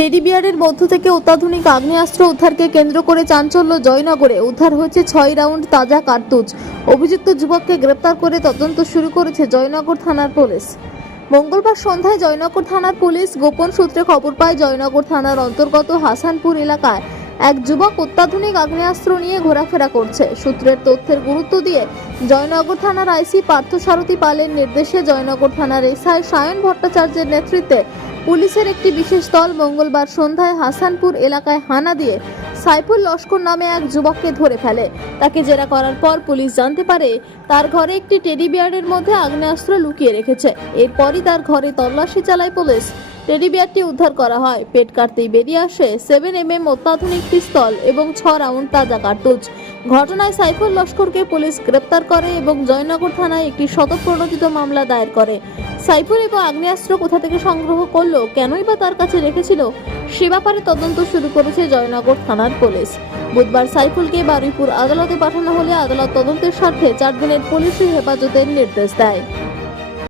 Teddy বিয়ারের মধ্য থেকে অত্যাধুনিক আগ্নেয়াস্ত্র উদ্ধারকে কেন্দ্র করে চাঞ্চল্য জয়নগরে। উদ্ধার হয়েছে 6 রাউন্ড তাজা কার্তুজ। অভিযুক্ত যুবককে গ্রেপ্তার করে তদন্ত শুরু করেছে জয়নগর থানার পুলিশ। মঙ্গলবার সন্ধ্যায় জয়নগর থানার পুলিশ গোপন সূত্রে খবর পায় জয়নগর থানার অন্তর্গত হাসানপুর এলাকায় এক যুবক অত্যাধুনিক আগ্নেয়াস্ত্র নিয়ে ঘোরাফেরা করছে। সূত্রের তথ্যের গুরুত্ব দিয়ে জয়নগর থানার আইসি পার্থসারথী পালের নির্দেশে জয়নগর থানার এসআই সায়ন ভট্টাচার্যের নেতৃত্বে পুলিশের একটি বিশেষ দল মঙ্গলবার সন্ধ্যায় হাসানপুর এলাকায় হানা দিয়ে সাইফুল লস্কর নামে এক যুবককে ধরে ফেলে। তাকে জেরা করার পর পুলিশ জানতে পারে তার ঘরে একটি টেডি বিয়ারের মধ্যে আগ্নেয়াস্ত্র লুকিয়ে রেখেছে। এরপরই তার ঘরে তল্লাশি চালায় পুলিশ। টেডি বিয়ারটি উদ্ধার করা হয়। পেট কাটতেই বেরিয়ে আসে 7mm অত্যাধুনিক পিস্তল এবং 6 রাউন্ড তাজা কার্তুজ। ঘটনায় সাইফুল লস্করকে পুলিশ গ্রেপ্তার করে এবং জয়নগর থানায় একটি স্বতঃপ্রণোদিত মামলা দায়ের করে। সাইফুল এবং আগ্নেয়াস্ত্র কোথা থেকে সংগ্রহ করলো, কেনই বা তার কাছে রেখেছিল, সে ব্যাপারে তদন্ত শুরু করেছে জয়নগর থানার পুলিশ। বুধবার সাইফুলকে বারুইপুর আদালতে পাঠানো হলে আদালত তদন্তের স্বার্থে 4 দিনের পুলিশি হেফাজতের নির্দেশ দেয়।